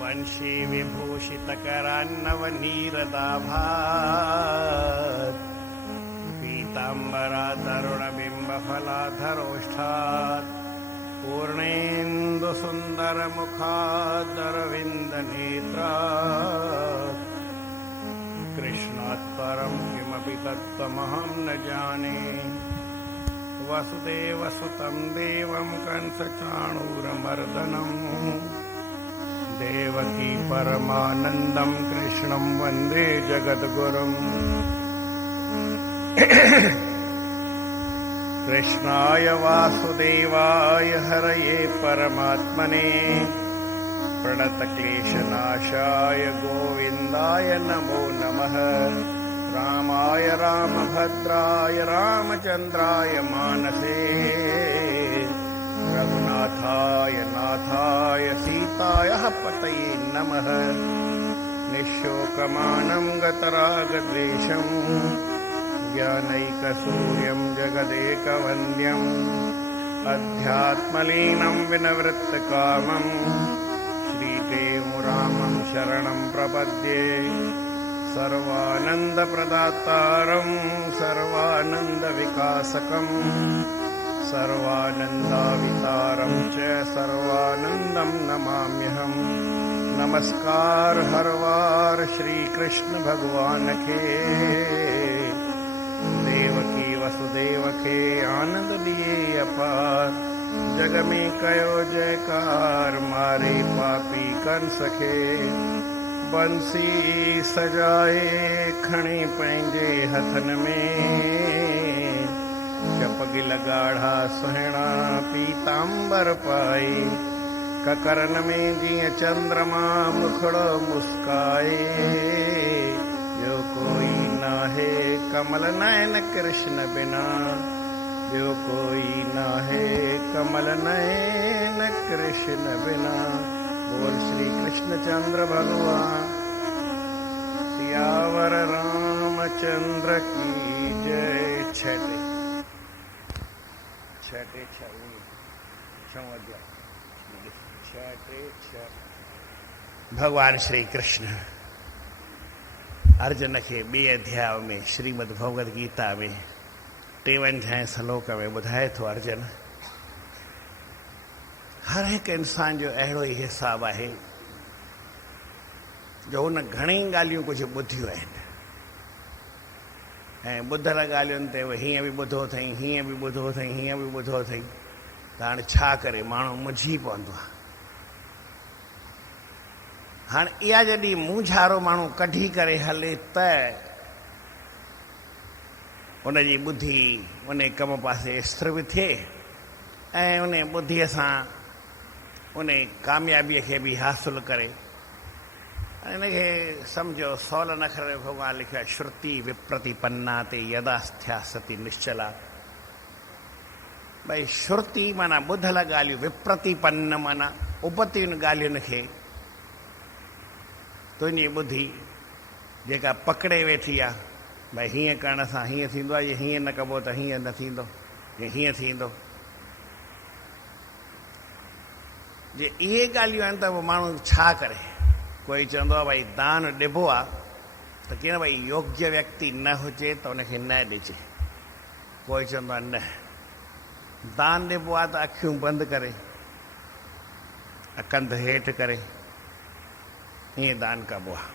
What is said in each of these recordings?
वंशी विभूषितकरान्नवनीरदाभात् पीताम्बरातरुणबिम्बफलाधरोष्ठात् पूर्णेन्दुसुन्दरमुखादरविन्दनेत्रात् कृष्णात् परं किमपि तत्त्वमहं न जाने। वसुदेवसुतं देवं कंसचाणूरमर्दनम् देवकी परमानन्दं कृष्णं वन्दे जगद्गुरुम्। कृष्णाय वासुदेवाय हरये परमात्मने प्रणतक्लेशनाशाय गोविन्दाय नमो नमः। रामाय रामभद्राय रामचन्द्राय मानसे रघुनाथाय नाथाय सीताय पतये नमः। निःशोकमानं गतरागद्वेषं ज्ञानैकसूर्यं जगदेकवन्द्यम् अध्यात्मलीनं विनवृत्तकामं श्रीदेवरामं शरणं प्रपद्ये। सर्वानन्दप्रदातारं सर्वानन्दविकासकं सर्वानन्दावितारं च सर्वानन्दं नमाम्यहम्। नमस्कार हर वार श्री कृष्ण भगवान के देवकी वसुदेव के आनंद लिए अपार। जग में कयो जयकार मारे पापी कंस के बंसी सजाए खणे पंहिंजे हथन में चपगिल गाढ़ा सुहिणा पीतांबर पाए ककरन में जीअं चंद्रमा मुखड़ो मुस्काए। जो कोई नाहे कमल नयन कृष्ण बिना जो कोई नाहे कमल नयन कृष्ण बिना। बोल श्री कृष्णचंद्र भगवान सियावर रामचंद्र की जय। छठे भगवान श्री कृष्ण अर्जुन के 2 अध्याय में श्रीमद् भगवद गीता में 53 श्लोक में ॿुधाए थो अर्जुन हर एक इंसान जो अहिड़ो ई हिसाब आहे जो हुन घणी ॻाल्हियूं कुझु ॿुधियूं आहिनि ऐं ॿुधल ॻाल्हियुनि ते हीअं बि ॿुधो अथई हीअं बि ॿुधो अथई हीअं बि ॿुधो अथई त हाणे छा करे माण्हू मुंझी पवंदो आहे। हाणे इहा जॾहिं मूंझारो माण्हू कढी करे हले त उनजी ॿुधी उन कम पासे स्थिर बि थिए ऐं उन ॿुधीअ सां उन कामयाबीअ खे बि हासिलु करे। इनखे सम्झो 16 अखर भॻवानु लिखियो आहे श्रुति विप्रतिपन्ना ते यदा स्थिया सती निश्चला। भई श्रुति माना ॿुधल ॻाल्हियूं विप्रतिपन्न माना उपतियुनि ॻाल्हियुनि खे तुंहिंजी ॿुधी जेका पकड़े वेठी आहे भई हीअं करण सां हीअं थींदो आहे हीअं न कबो त हीअं न थींदो हीअं थींदो। जे इहे ॻाल्हियूं आहिनि त उहो माण्हू छा करे। कोई चवंदो आहे भई दान ॾिबो आहे त कीअं भई योग्य व्यक्ति न हुजे त उनखे न ॾिजे। कोई चवंदो आहे न दान ॾिबो आहे त अखियूं बंदि करे कंध हेठि करे ईअं दान कबो आहे।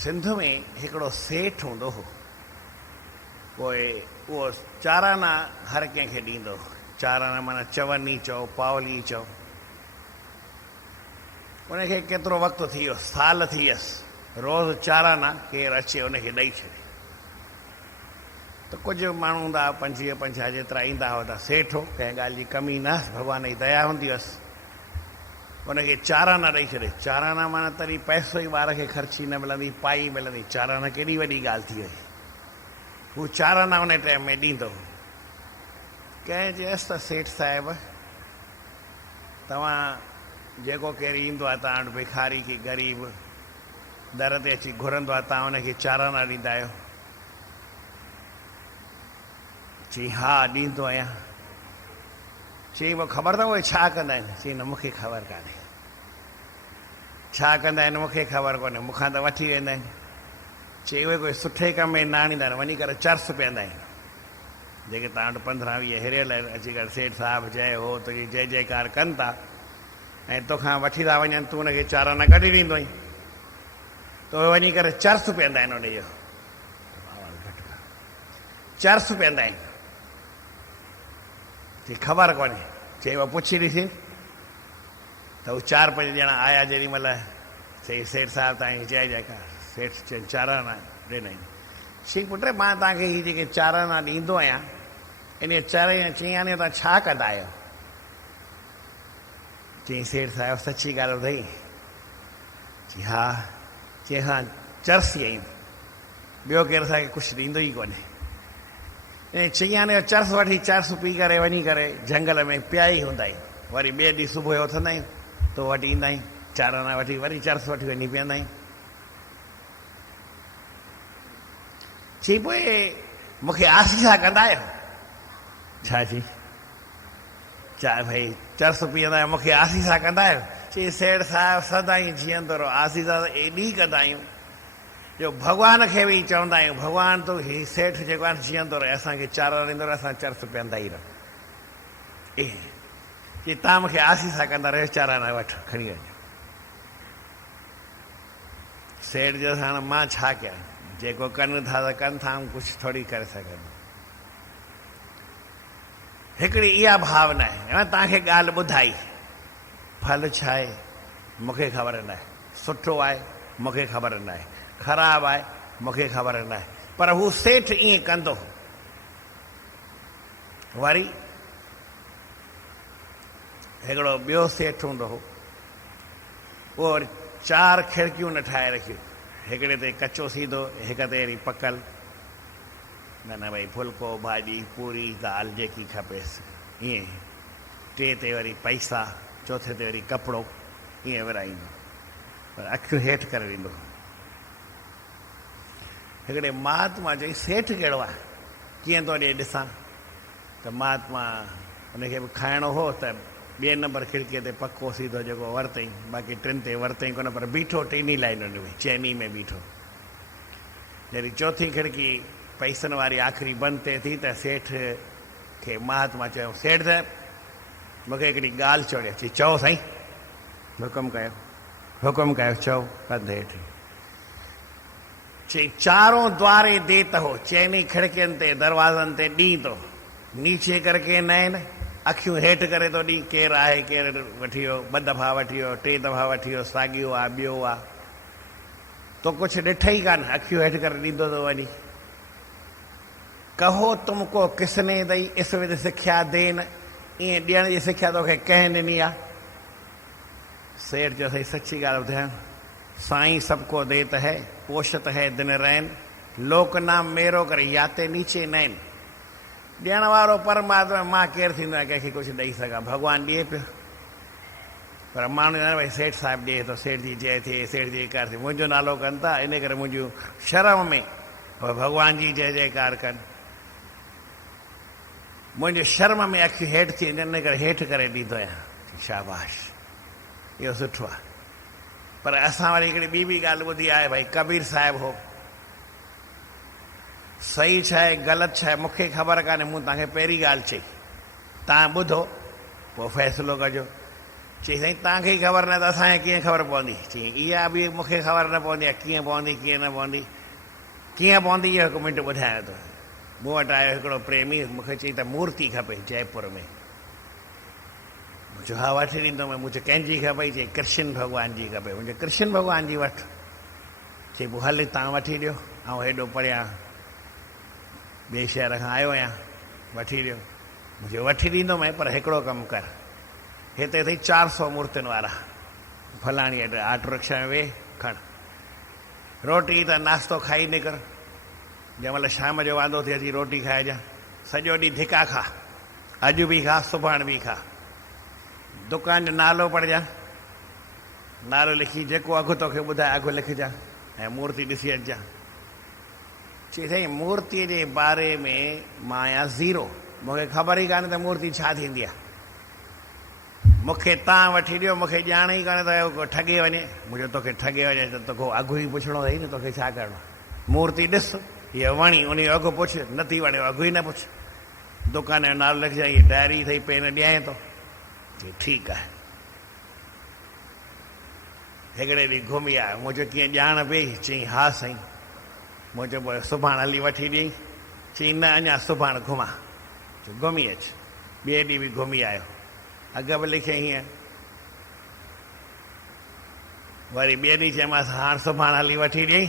सिंध में हिकिड़ो सेठ हूंदो हो पोइ उहो चाराना हर कंहिंखे ॾींदो। चाराना माना चवनी चओ पावली चओ। उनखे केतिरो वक़्तु थी वियो साल थी वियसि रोज़ु चाराना केरु अचे उनखे ॾेई छॾे। त कुझु माण्हू हूंदा 25-50 जेतिरा ईंदा हुआ सेठ हो कंहिं ॻाल्हि जी कमी न भॻवान जी दया हूंदी हुअसि उनखे चाराना ॾेई छॾे। चाराना माना तॾहिं पैसो ई ॿार खे ख़र्ची न मिलंदी पाई मिलंदी। चाराना केॾी वॾी ॻाल्हि थी वई। हू चाराना उन टाइम में ॾींदो। कंहिं चयसि त सेठ साहिब तव्हां जेको केरु ईंदो आहे तव्हां वटि भिखारी की ग़रीब दर ते अची घुरंदो आहे तव्हां उनखे चाराना ॾींदा आहियो। चई हा ॾींदो आहियां। चई पोइ ख़बर अथव उहे छा कंदा आहिनि? चई न मूंखे ख़बर कान्हे। छा कंदा आहिनि मूंखे ख़बर कोन्हे, मूंखां त वठी वेंदा आहिनि। चई उहे कोई सुठे कम में न आणींदा आहिनि, वञी करे चर्स पीअंदा आहिनि। जेके तव्हां वटि 15-20 हिरियल आहिनि, अची करे सेठ साहिबु जय हो तुंहिंजी जय जयकार कनि था ऐं तोखां वठी था वञनि, तूं हुनखे चाराना कढी ॾींदो आहीं, त उहे वञी करे चर्स पीअंदा आहिनि। उनजो चर्स पीअंदा आहिनि। चई ख़बर कोन्हे। चई उहा पुछी ॾिसी त हू 4-5 ॼणा आया जेॾी महिल। चई सेठ साहिबु तव्हांजी जय जयकार। सेठ चई चाराना ॾिना आहिनि। चई पुट मां तव्हांखे हीअ जेके चाराना ॾींदो आहियां इन चारे चई हाणे तव्हां छा कंदा आहियो? चई सेठ साहिबु सची ॻाल्हि ॿुधाई? चई हा। चई हा चर्सी आहियूं, ॿियो केरु असांखे कुझु ॾींदो ई कोन्हे। ऐं चई हाणे चर्स वठी चर्स पी करे वञी करे झंगल में पिया ई हूंदा आहियूं। वरी ॿिए ॾींहुं सुबुह जो उथंदा आहियूं तो वठी ईंदा आहियूं, चाराना वठी वरी चर्स वठी वञी पीअंदा आहियूं। चई पोइ मूंखे आसीसा कंदा आहियो? छा जी? छा भई चर्स पीअंदा आहियो मूंखे आसीसा कंदा आहियो? चई सेठ साहिबु सदाईं जीअंदो रहो, आसीसा त एॾी कंदा आहियूं जो भॻवान खे बि चवंदा आहियूं भॻवान तूं हीउ सेठ जेको आहे जीअंदो रहे, असांखे चाराना ॾींदो रहे, असां चर्स पीअंदा ई रहो। चई तव्हां मूंखे आसीसा कंदा रहियो, चाराना वठो खणी वञो। सेठ जो हाणे मां छा कयां? जेको कनि था त कनि था, कुझु थोरी करे सघनि। हिकिड़ी इहा भावना आहे। तव्हांखे ॻाल्हि ॿुधाई, फल छा आहे मूंखे ख़बर न आहे, सुठो आहे मूंखे ख़बर न आहे, ख़राबु आहे मूंखे ख़बर न आहे, पर हू सेठ ईअं कंदो। वरी हिकिड़ो ॿियो सेठ हूंदो हो, उहो 4 खिड़कियूं न ठाहे रखियूं, हिकिड़े ते कचो सीधो, हिक ते अहिड़ी पकल, न भई फुल्को भाॼी पूरी दाल जेकी खपेसि ईअं, टे ते वरी पैसा, चौथे ते वरी कपिड़ो, ईअं विराईंदो, पर अखियूं हेठि करे ॾींदो। हिकिड़े महात्मा चई सेठ कहिड़ो आहे, कीअं थो ॾे ॾिसां? त महात्मा हुनखे बि खाइणो हो त 2 नंबर खिड़कीअ ते पको सीधो जेको वरितई, बाक़ी 3 ते वरितई कोन, पर बीठो 3 लाइनुनि में, चैनी में बीठो। जॾहिं चौथी खिड़की पैसनि वारी आख़िरी बंदि थिए थी त सेठ खे महात्मा चयो, सेठ साहिबु मूंखे हिकिड़ी ॻाल्हि चवणी। चई चओ साईं। हुकुम कयो, हुकुम कयो, चओ कंधि हेठि। चई चारों द्वारे देत हो, चइनी खिड़कियुनि ते दरवाज़नि ते ॾीं थो, नीचे करके नैन, अखियूं हेठि करे थो ॾीं, केरु आहे केरु वठी वियो, 2 दफ़ा वठी वियो, 3 दफ़ा वठी वियो, साॻियो आहे ॿियो आहे, तो कुझु ॾिठई कान, अखियूं हेठि करे ॾींदो थो वञी। कहो तुमको किसने दई इस विध सिख्या देन, ईअं ॾियण जी सिख्या तोखे कंहिं ॾिनी आहे? सेठ जो सही सची ॻाल्हि ॿुधायां, साईं सबको देत है, पोषत है दिन रैन, लोक नाम मेरो करे याते नीचे नैन। ॾियण वारो परमात्मा, मां केरु थींदो आहे कंहिंखे कुझु ॾेई सघां, भॻवानु ॾिए पियो। पर माण्हू भई सेठ साहिबु ॾिए थो, सेठ जी जय थिए, सेठ जी जयकार थिए, मुंहिंजो नालो कनि था, इन करे मुंहिंजूं शर्म में भॻवान जी जय जयकार कनि, मुंहिंजे शर्म में अखियूं हेठि थी वञनि, इन करे हेठि करे ॾींदो आहियां। शाबाश, इहो सुठो आहे। पर असां वरी हिकिड़ी ॿी बि ॻाल्हि ॿुधी आहे, भई कबीर साहिबु हो, सही छा आहे ग़लति छा आहे मूंखे ख़बर कान्हे, मूं तव्हांखे पहिरीं ॻाल्हि चई, तव्हां ॿुधो पोइ फ़ैसिलो कजो। चई साईं तव्हांखे ई ख़बर न त असांखे कीअं ख़बर पवंदी? चई इहा बि मूंखे ख़बर न पवंदी आहे, कीअं पवंदी कीअं न पवंदी, कीअं पवंदी इहो 1 मिंट ॿुधायां थो। मूं वटि आयो हिकिड़ो प्रेमी, मूंखे चई त मूर्ति खपे जयपुर में। मुंहिंजो हा वठी ॾींदुमि। मूं चयो कंहिंजी खपई? चई कृष्ण भॻवान जी खपे। मुंहिंजो कृष्ण भॻवान जी वठि। चई पोइ हल तव्हां वठी ॾियो, ऐं हेॾो परियां ॿिए शहर खां आयो आहियां, वठी ॾियो। मुंहिंजो वठी ॾींदुमि, पर हिकिड़ो कमु कर, हिते अथई 400 मूर्तियुनि वारा, फलाणी ऑटो रिक्शा में वेह, खण रोटी त नाश्तो खाई निकर, जंहिं महिल शाम जो वांदो थिए अची रोटी खाइजांइ, सॼो ॾींहुं धिका खा, अॼु बि खा सुभाणे बि खा, दुकान जो नालो पढ़जांइ, नालो लिखी जेको अघु तोखे ॿुधाए अघु लिखजांइ ऐं मूर्ति ॾिसी अचिजांइ। चई साईं मूर्तीअ जे बारे में मां आहियां ज़ीरो, मूंखे ख़बर ई कान्हे त मूर्ति छा थींदी आहे। मूंखे तव्हां वठी ॾियो, मूंखे ॼाण ई कान्हे त को ठगे वञे। मुंहिंजो तोखे ठगे वञे त तोखे अघु ई पुछणो अथई न, तोखे छा करिणो। मूर्ति ॾिस, हीअ वणी, उन जो अघु पुछ, नथी वणे अघु ई न पुछ। दुकान जो नालो लिखजांइ, हीअ डायरी अथई पेन ॾियां थो। ठीकु आहे। हिकिड़े ॾींहुं घुमी आयो, मुंहिंजो कीअं ॼाण पई? चई हा साईं। मुंहिंजो पोइ सुभाणे हली वठी ॾियईं। चई न अञा सुभाणे घुमा। घुमी अचु। ॿिए ॾींहुं बि घुमी आयो, अघु बि लिखियईं हीअं। वरी ॿिए ॾींहुं चयोमांसि हाणे सुभाणे हली वठी ॾियईं।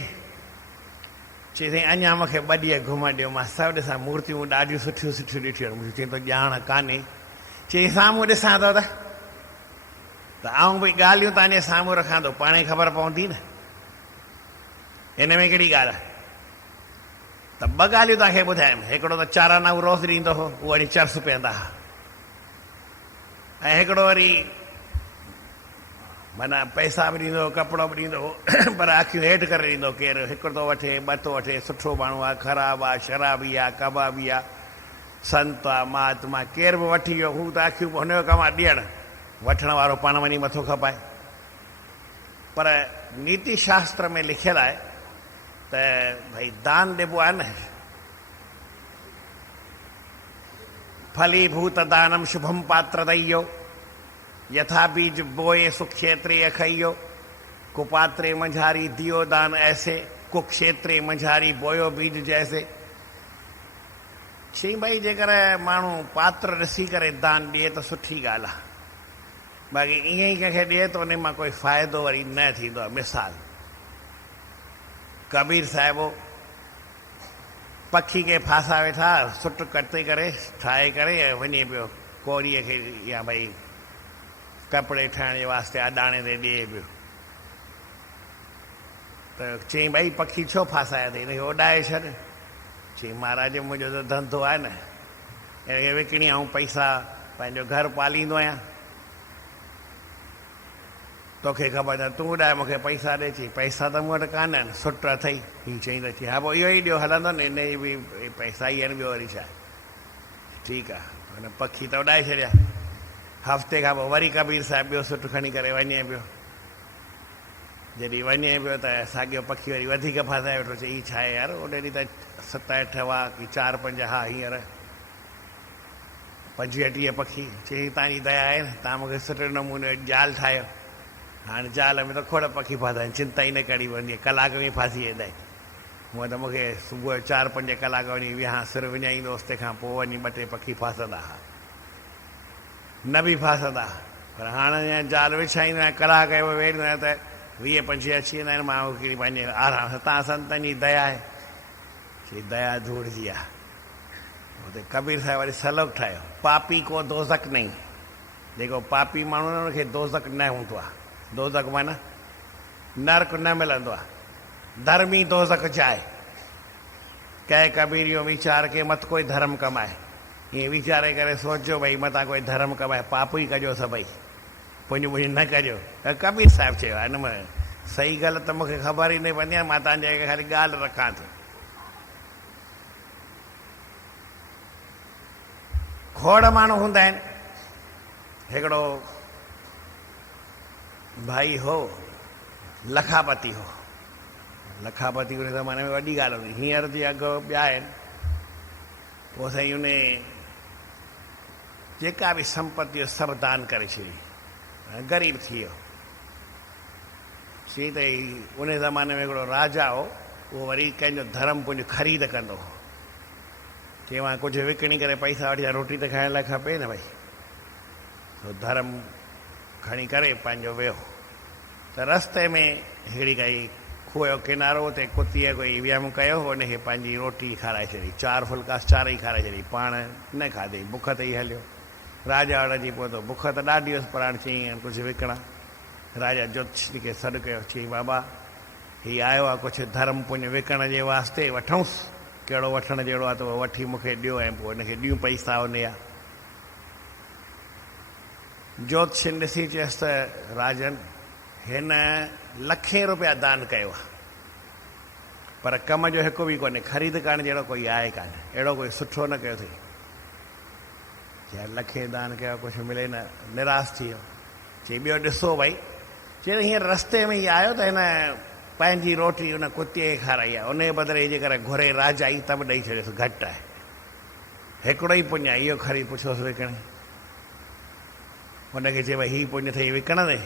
चई साईं अञा मूंखे 2 ॾींहं घुमण ॾियो, मां सभु ॾिसां मूर्तियूं ॾाढियूं सुठियूं सुठियूं ॾिठियूं आहिनि। मुंहिंजो चई थो ॼाण कान्हे। चई साम्हूं ॾिसां थो त आऊं भई ॻाल्हियूं तव्हांजे साम्हूं रखां थो, पाण ई ख़बर पवंदी न, हिन में कहिड़ी ॻाल्हि आहे। त 2 ॻाल्हियूं तव्हांखे ॿुधायमि। हिकिड़ो त चाराना रोज़ ॾींदो हो, उहो वरी चर्स पीअंदा हुआ। ऐं हिकिड़ो वरी माना पैसा बि ॾींदो हो, कपिड़ो बि ॾींदो हो, पर अखियूं हेठि करे ॾींदो। केरु हिकु थो वठे, 2 थो वठे, सुठो माण्हू आहे, ख़राबु आहे, शराबी आहे, कबाबी आहे, संत आहे, महात्मा, केरु बि वठी वियो, हू त अखियूं हुनजो कमु आहे ॾियणु, वठण वारो पाण वञी मथो खपाए। पर नीति शास्त्र में लिखियलु आहे त भई दान ॾिबो आहे न, फलीभूत दानम शुभम पात्र दैयो, यथा बीज बोए सुक्षेत्रे अखइयो, कुपात्रे मंझारी दियो दान ऐसे, कुक्षेत्रे मंझारी बोयो बीज जैसे। चई भई जेकर माण्हू पात्र ॾिसी करे दान ॾिए त सुठी ॻाल्हि आहे, बाक़ी ईअं ई कंहिंखे ॾिए त उन मां कोई फ़ाइदो वरी न थींदो आहे। मिसाल, कबीर साहिबु पखी खे फासा वेठा, सुट कटे करे ठाहे करे वञे पियो कोरीअ खे, या भई कपिड़े ठाहिण जे वास्ते अॾाणे ते ॾिए पियो। त चई भई पखी छो फासायो अथई, हिनखे उॾाए छॾ। चई महाराज मुंहिंजो त धंधो आहे न, हिनखे विकिणी ऐं पैसा पंहिंजो घर पालींदो आहियां। तोखे ख़बर न, तूं उॾाए मूंखे पैसा ॾे। चई पैसा त मूं वटि कान आहिनि, सुट अथई। हीअं चई त चई हा पोइ इहो ई ॾियो, हलंदो न, हिन जी बि पैसा ई आहिनि, ॿियो वरी छा। ठीकु आहे, हुन पखी त उॾाए छॾिया। हफ़्ते खां पोइ वरी कबीर साहिबु ॿियो सुट खणी करे वञे पियो। जॾहिं वञे पियो त साॻियो पखी वरी वधीक फासाए वेठो। चई हीअ छा आहे यार, ओॾे ॾींहुं त 7 8 हुआ की 4 5 हा, हींअर 25 30 पखी। चई तव्हांजी दया आहे न, तव्हां मूंखे सुठे नमूने जाल ठाहियो, हाणे जाल में त खोड़ पखी फासा आहिनि, चिंता ई न करी पवंदी आहे, कलाक में फासी वेंदा आहिनि। हूअं त मूंखे सुबुह जो 4 5 कलाक वञी विहां सिर विञाईंदोसि, तंहिंखां पोइ वञी 2 टे पखी फासंदा हुआ, न बि फासंदा। पर हाणे अञा जाल विछाईंदो आहियां, कलाक जो वेहंदो आहियां त 20 25 अची वेंदा आहिनि। मां हिकिड़ी पंहिंजे आराम सां, तव्हां संतनि जी दया आहे। चई दया धूड़ जी आहे। हुते कबीर साहिब वरी सलोक ठाहियो, पापी को दोज़क नहीं। जेको पापी माण्हू न, हुनखे दोज़क न हूंदो आहे। दोज़क माना नर्क न मिलंदो आहे, धर्मी दोज़क चाहे। कंहिं कबीर जो वीचार के मत कोई धर्म कमाए, ईअं वीचारे करे सोचो भई मतां कोई धर्म कमाए, पाप ई कजो सभई, पुञ पुञ न कजो। कबीर साहिबु चयो आहे। हिन में सही ग़लति त मूंखे ख़बर ई न पवंदी आहे, मां तव्हांजे ख़ाली ॻाल्हि रखां थो। खोड़ माण्हू हूंदा आहिनि। हिकिड़ो भाई हो, लखापति हो। लखापति उन ज़माने में वॾी ॻाल्हि हूंदी। हींअर जे अघु ॿिया आहिनि। पोइ साईं उन जेका बि संपत्ति जो सभु दान करे छॾी, ग़रीब थी वियो। चई त उन ज़माने में हिकिड़ो राजा हो, उहो वरी कंहिंजो धर्म पुंज ख़रीद कंदो हो। चई मां कुझु विकिणी करे पैसा वठी रोटी त खाइण लाइ खपे न भई। धर्म खणी करे पंहिंजो वियो त रस्ते में हिकिड़ी काई खूह जो किनारो, हुते कुतीअ कोई वियम कयो, हुनखे पंहिंजी रोटी खाराए छॾी। 4 फुल्का 4 ई खाराए छॾी, पाण न खाधई, बुख ते ई हलियो। राजा वटि अची पहुतो, बुख त ॾाढी हुअसि, पर हाणे चई कुझु विकिणा। राजा ज्योतिषी खे सॾु कयो, चई बाबा हीउ आयो आहे कुझु धर्म पुञ विकण जे वास्ते, वठूंसि, कहिड़ो वठण जहिड़ो आहे त उहो वठी मूंखे ॾियो, ऐं पोइ हुनखे ॾियूं पैसा हुन जा। ज्योतिषी ॾिसी चयसि त राजन, हिन लखें रुपया दान कयो आहे, पर कम जो हिकु बि कोन्हे, ख़रीद करण जहिड़ो कोई आहे कान, अहिड़ो कोई सुठो न कयो अथई। चई लखे दान कयो कुझु मिले न, निराश थी वियो। चई ॿियो ॾिसो भई, चई हींअर रस्ते में ई आयो त हिन पंहिंजी रोटी हुन कुतीअ खे खाराई आहे, उनजे बदिरे जे करे घुरे राजाई त बि ॾेई छॾियोसि, घटि आहे। हिकिड़ो ई पुञ आहे, इहो खणी पुछोसि विकिणे। हुनखे चए भई हीउ पुञ अथई विकिणंदे?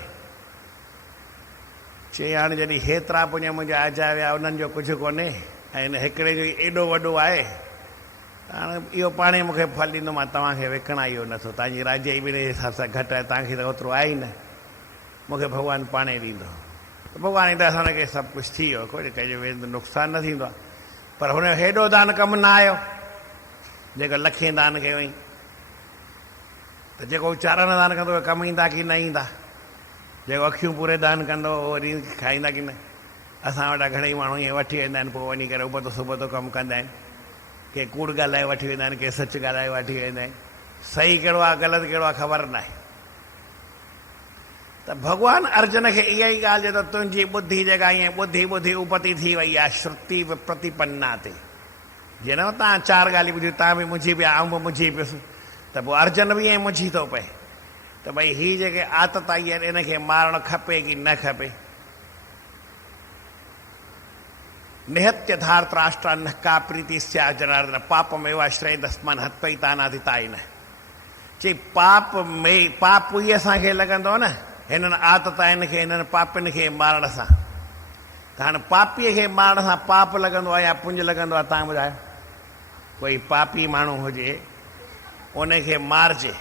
चई हाणे जॾहिं हेतिरा पुञ मुंहिंजा अजा विया, उन्हनि जो कुझु कोन्हे, ऐं हिन हिकिड़े जो ई एॾो वॾो आहे, हाणे इहो पाणे मूंखे फल ॾींदो, मां तव्हांखे विकिणा इहो नथो। तव्हांजी राजाई बि हिन हिसाब सां घटि आहे, तव्हांखे त ओतिरो आहे ई न, मूंखे भॻवानु पाणे ॾींदो। त भॻवान ईंदा हुनखे सभु कुझु थी वियो, कोई कंहिंजो वेंदो नुक़सानु न थींदो आहे। पर हुन हेॾो दान कमु न आयो जेको लखे दान कयो हुई। त जेको वीचारनि दान कंदो उहे कमु ईंदा की न ईंदा? जेको अखियूं पूरे दान कंदो उहो रीति खाईंदा की न? असां वटि घणेई माण्हू ईअं वठी वेंदा आहिनि, पोइ वञी करे उबतो सुबतो कमु कंदा आहिनि। के कूड़ ॻाल्हाए वठी वेंदा आहिनि, के सच ॻाल्हाए वठी वेंदा आहिनि। सही कहिड़ो आहे ग़लति कहिड़ो आहे ख़बर न आहे। त भॻवानु अर्जुन खे इहा ई ॻाल्हि चए थो, तुंहिंजी ॿुधी जेका ईअं ॿुधी ॿुधी उपती थी वई आहे, श्रुति प्रतिपन्ना ते। जीअं न तव्हां चारि ॻाल्हियूं ॿुधियूं, तव्हां बि मुंझी पिया, आउं बि मुंझी पियुसि, त पोइ अर्जुन बि ईअं मुंझी थो पए त भई हीअ जेके आदत आई आहिनि इनखे मारणु खपे की न खपे। निहत्य धार्तराष्ट्र न का प्रीति स्या जनार्दन पापमेव श्रेय दस्मान हत्पई तानाति ताइन। चई पाप में पाप ई असांखे लॻंदो न, हिननि आदत हिनखे हिननि पापनि खे मारण सां। त हाणे पापीअ खे मारण सां पाप लॻंदो आहे या पुञ लॻंदो आहे? तव्हां ॿुधायो। कोई पापी माण्हू हुजे उनखे मारिजे,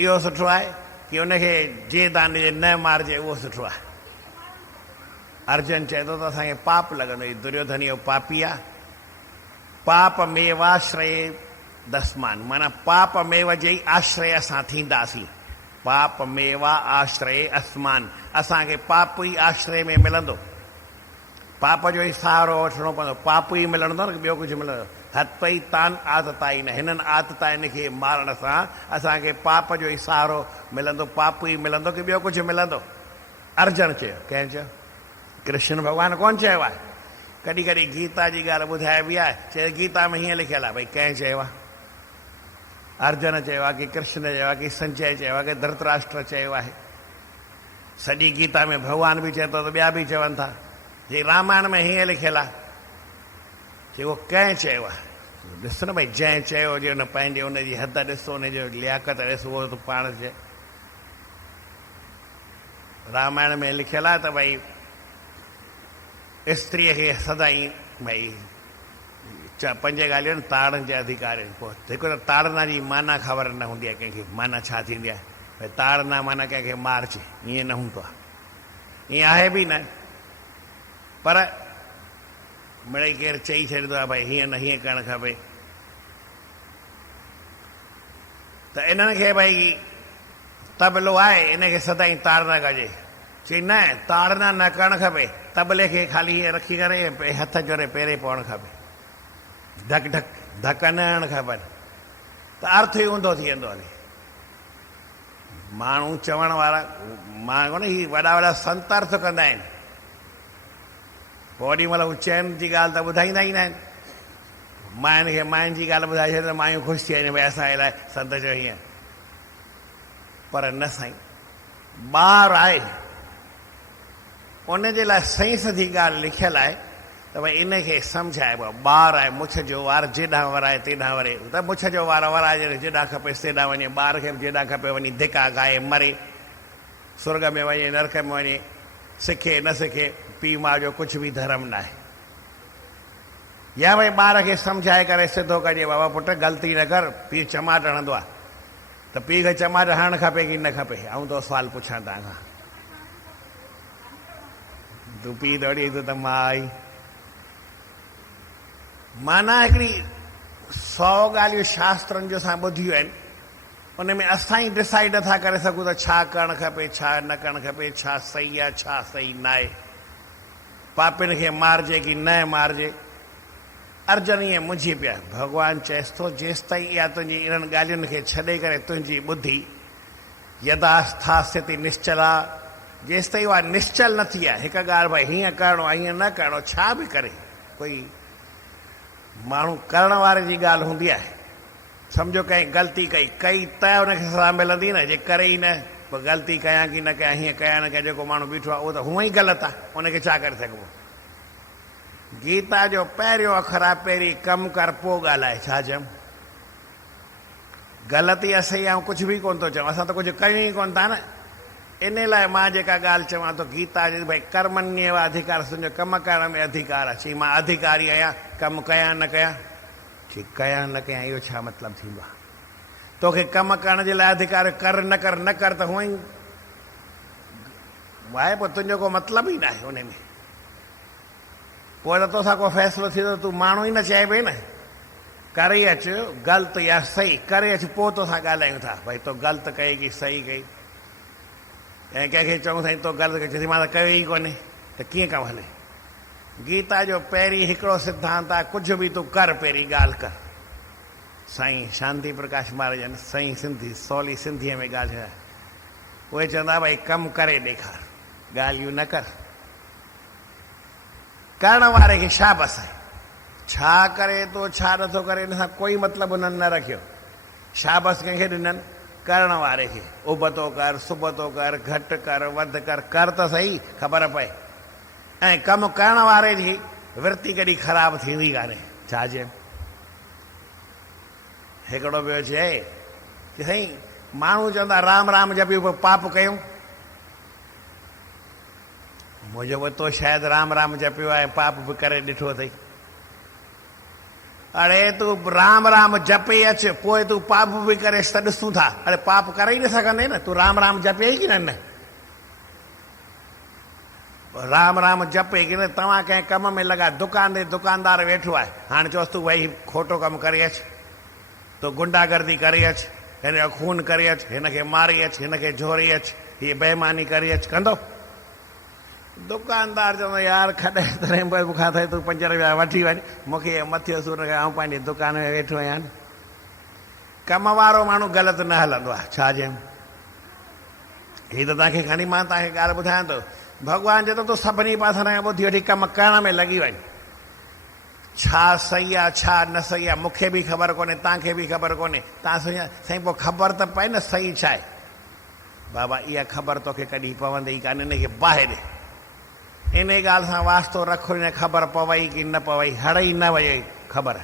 इहो सुठो आहे की उनखे जे दान ॾिजे न मारिजे, उहो सुठो आहे? अर्जुन चए थो त असांखे पाप लॻंदो, दुर्योधन इहो पापी आहे। पाप मेवाश्रय दस्मान, माना पाप मेव जे ई आश्रय असां थींदासीं। पाप मेवा आश्रय अस्मान, असांखे पाप ई आश्रय में मिलंदो, पाप जो ई सहारो वठिणो पवंदो, पाप ई मिलंदो न, ॿियो कुझु मिलंदो? हथई तान आदताई न, हिननि आदताइनि खे मारण सां असांखे पाप जो ई सहारो मिलंदो, पाप ई मिलंदो की ॿियो कुझु मिलंदो? अर्जुन चयो। कंहिं चयो? कृष्ण भॻवानु कोन चयो आहे। कॾहिं कॾहिं गीता जी ॻाल्हि ॿुधाइबी आहे, चए गीता में हीअं लिखियलु आहे। भई कंहिं चयो आहे? अर्जुन चयो आहे की कृष्ण चयो आहे की संजय चयो आहे की धृतराष्ट्र चयो आहे? सॼी गीता में भॻवानु बि चए थो त ॿिया बि चवनि था। जे रामायण में हीअं लिखियलु आहे, चए उहो कंहिं चयो आहे? ॾिस न भई, जंहिं चयो हुजे हुन पंहिंजे हुनजी हद ॾिसो, हुनजो लियाकत ॾिसो, उहो त पाण चए। रामायण में लिखियलु आहे त भई स्त्रीअ खे सदाई भई 5 ॻाल्हियूं आहिनि ताड़नि जे अधिकार आहिनि। पोइ हिकु त ताड़ना जी माना ख़बर न हूंदी आहे कंहिंखे, माना छा थींदी आहे। भई ताड़ना माना कंहिंखे मारिजे, ईअं न हूंदो आहे, ईअं आहे बि न। पर मिड़ई केरु चई छॾींदो आहे भई हीअं न, हीअं करणु खपे। त इन्हनि खे भई तबलो आहे, इनखे सदाई ताड़ना कजे। चई न, ताड़ना न करणु खपे, तबले खे ख़ाली हीअं रखी करे हथ जोड़े पेरे पवणु खपे, ढक ढक धक न हणणु खपनि, त अर्थ ई ऊंधो थी वेंदो हले। माण्हू चवण वारा, मां कोन, ही वॾा वॾा संत अर्थ कंदा आहिनि, पोइ ओॾी महिल हू चइनि जी ॻाल्हि त ॿुधाईंदा ई न आहिनि। मायुनि खे मायुनि जी ॻाल्हि ॿुधाए छॾे त मायूं ख़ुशि थी वञनि, भई असांजे लाइ संत चयो हीअं। पर न साईं, ॿार आहे उनजे लाइ सही सधी ॻाल्हि लिखियलु आहे त भई इनखे सम्झाइबो आहे। ॿार आहे, मुछ जो वार जेॾां वराए तेॾां वरे, त मुछ जो वार वराए जेॾां खपे तेॾां वञे, ॿार खे बि जेॾां खपे वञी धिका गाए मरे, स्वर्ग में वञे नरक में वञे, सिखे न सिखे, पीउ माउ जो कुझु बि धर्म न आहे। या भई ॿार खे सम्झाए करे सिधो कजे, बाबा पुटु ग़लती न कर, पीउ चमाट हणंदो आहे, त पीउ खे चमाट हणणु खपे की न खपे? ऐं तो सुवालु पुछां तव्हां खां, तूं पीउ दौड़ी तूं त मां आई। माना हिकिड़ी 100 ॻाल्हियूं शास्त्रनि जो असां ॿुधियूं आहिनि, उन में असां ई डिसाइड नथा करे सघूं त छा करणु खपे, छा न करणु खपे, छा सही आहे, छा सही न आहे, पापिन खे मारिजे की न मारिजे। अर्जुन ईअं मुंझी पिया। भॻवानु चएसि थो जेसि ताईं इहा तुंहिंजी इन्हनि ॻाल्हियुनि खे छॾे करे तुंहिंजी ॿुधी यदा स्थास्यति निश्चला, जेसि ताईं उहा निश्चल न थी आहे, हिकु ॻाल्हि भई हीअं करिणो आहे हीअं न करिणो, छा बि करे कोई माण्हू करण वारे जी ॻाल्हि हूंदी आहे, सम्झो कंहिं ग़लती कई त हुनखे सज़ा मिलंदी न, जे करे ई न पोइ ग़लती कयां की न कयां, हीअं कयां न कयां, जेको माण्हू बीठो आहे उहो त हूअं ई ग़लति आहे, उनखे छा करे सघिबो। गीता जो पहिरियों अखर आहे पहिरीं कमु कर पोइ ॻाल्हाए। छा चयमि? ग़लती आहे सही आहे, कुझु बि कोन थो चवां, असां त कुझु कयूं ई कोन था न। इन लाइ मां जेका ॻाल्हि चवां थो गीता जी, भई कर्मण्येव अधिकार, सम्झो कमु करण में अधिकार आहे। चई मां अधिकारी आहियां, कमु कयां न कयां, ठीकु कयां न कयां, इहो छा मतिलबु थींदो आहे? तोखे कमु करण जे लाइ अधिकार, कर न कर न कर त हूअं ई आहे, पोइ तुंहिंजो को मतिलबु ई न आहे उन में। पोइ त तोसां को फ़ैसिलो थींदो, तूं माण्हू ई न चइबे न, करे अच ग़लति या सही, करे अच पोइ तोसां ॻाल्हायूं था भई तो ग़लति कई की सही कई। ऐं कंहिंखे चऊं साईं तो ग़लति कई, मां त कयो ई कोन्हे, त कीअं कमु हले? गीता जो पहिरीं हिकिड़ो सिद्धांत आहे, कुझु बि तूं कर पहिरीं ॻाल्हि कर। साईं शांति प्रकाश महाराज आहिनि, साईं सिंधी सवली सिंधीअ में ॻाल्हि आहे, उहे चवंदा भई कमु करे ॾेखार, ॻाल्हियूं न कर। करण वारे खे शाबस आहे, छा करे थो छा नथो करे हिन सां कोई मतिलबु उन्हनि न रखियो। शाबस कंहिंखे ॾिननि? करण वारे खे। उबतो कर, सुबतो कर, घटि कर, वधि कर, कर त सही ख़बर पए। ऐं कमु करण वारे जी वृत्ति कॾहिं ख़राबु थींदी कान्हे। छा चए? हिकिड़ो ॿियो चए की साईं माण्हू चवंदा राम राम जपियो पोइ पाप कयूं। मुंहिंजो बि तो शायदि राम राम जपियो आहे, पाप बि करे ॾिठो अथई। अड़े तूं राम राम जपे अच, पोइ तूं पाप बि करे त ॾिसूं था। अड़े पाप करे ई न सघंदे न, तूं राम राम जपे ई की न? राम राम जपे की न? तव्हां कंहिं कम में लॻा, दुकान ते दुकानदार वेठो आहे, हाणे चओसि तूं भई खोटो कमु करे अच, तो गुंडागर्दी करे अच, हिन जो खून करे अच, हिनखे मारे अच, हिनखे झोरे अच, हीअ बेईमानी करे अच, कंदो? दुकानदार चवंदो यार खॾे तॾहिं बुखार थिए, तूं 5 रुपया वठी वञ, मूंखे मथे सूर करे आउं पंहिंजी दुकान में वेठो आहियां। कम वारो माण्हू ग़लति न हलंदो आहे। छा चयमि? हीअ त तव्हांखे खणी मां तव्हांखे ॻाल्हि ॿुधायां थो। भॻवानु चए थो तूं सभिनी पासनि खां ॿुधी वठी कमु करण में लॻी वञ। छा सही आहे छा न सही आहे मूंखे बि ख़बर कोन्हे, तव्हांखे बि ख़बर कोन्हे। तव्हां साईं पोइ ख़बर त पए न सही छा आहे। बाबा इहा ख़बर तोखे कॾहिं पवंदी कान्हे, इनखे बाहि ॾे। इन ॻाल्हि सां वास्तो रखो, इन ख़बर पवई की न पवई, हड़ई न वई ख़बर,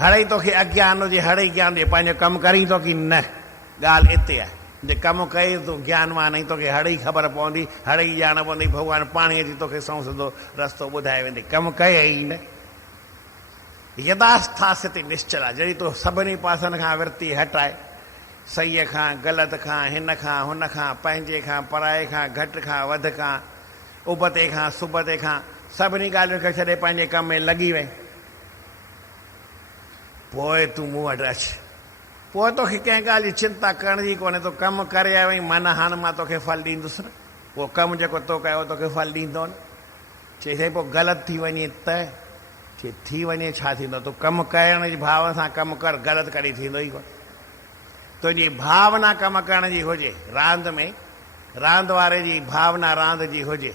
हड़ई तोखे अज्ञान हुजे, हड़ई ज्ञान हुजे, पंहिंजो कमु करी थो की न, ॻाल्हि हिते आहे। जे कमु कई तूं ज्ञानवान आहीं, तोखे हड़ई ख़बर पवंदी, हड़ई ॼाण पवंदी, भॻवानु पाण अची तोखे सौ सिधो रस्तो ॿुधाए वेंदी। कमु कये ई न, यथास्थास्थिति निश्चल आहे। जॾहिं तूं सभिनी पासनि खां वृत्ति हटाए, सहीअ खां ग़लति खां, हिन खां हुन खां, पंहिंजे खां पराए खां, घटि खां वधि खां, उबते खां सुबते खां, सभिनी ॻाल्हियुनि खे छॾे पंहिंजे कम में लॻी वए, पोइ तूं मूं वटि अच। पोइ तोखे कंहिं ॻाल्हि जी चिंता करण जी कोन्हे। तूं कमु करे आयो आहीं, माना हाणे मां तोखे फल ॾींदुसि न। उहो कमु जेको तो कयो तोखे फल ॾींदो न। चई साईं पोइ ग़लति थी वञे त? चई थी वञे छा थींदो? तूं कमु करण जी भाव सां कमु कर, ग़लति कॾहिं थींदो ई कोन। तुंहिंजी भावना कमु करण जी हुजे, रांदि में रांदि वारे जी भावना रांदि जी हुजे,